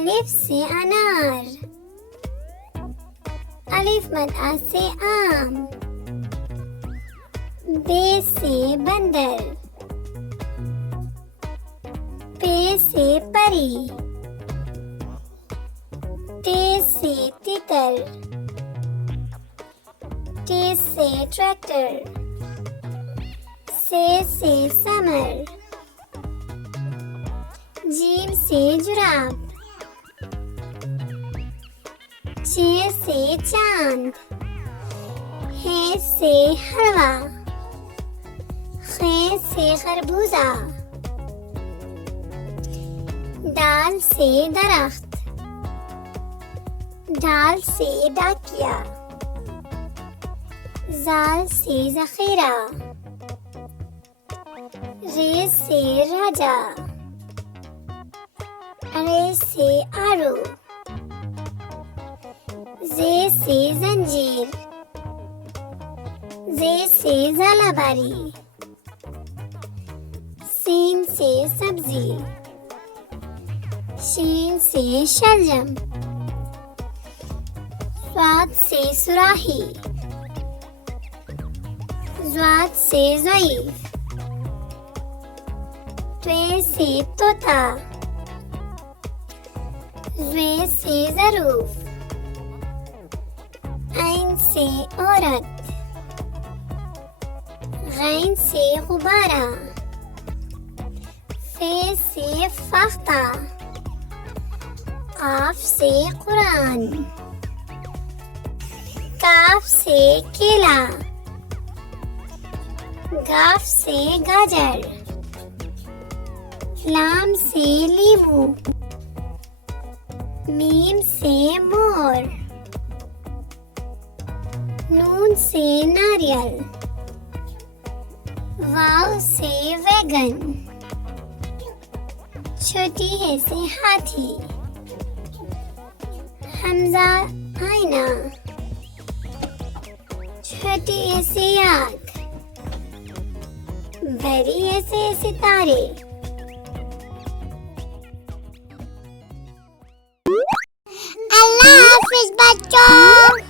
अलिफ से अनार, अलिफ मद आ से आम। बे से बंदर, पे से परी। ते से तितर, टे से ट्रैक्टर। से समर, जीम से जुराब। चे से चांद, हे से हलवा। खे से खरबूजा। दाल से दरख्त, डाल से डाकिया। जाल से जखीरा, रे से राजा। अरे से आरू, जे से जंजीर। जे से ज़ालाबारी। सीन से सब्जी। शीन से शलजम। स्वाद से सुराही। ज़्वाद से ज़ईफ। त्वे से तोता। ज़्वे से ज़रूफ। ऐन से औरत। गैन से गुब्बारा। फे से फख्ता। काफ से कुरान। काफ से केला। गाफ से गाजर। लाम से लीमू। मीम से मोर। नून से नारियल। वाव से वैगन। छोटी है से हाथी। हमजा आईना। छोटी है से आग। बड़ी है से सितारे। अल्लाह हाफिज बच्चों।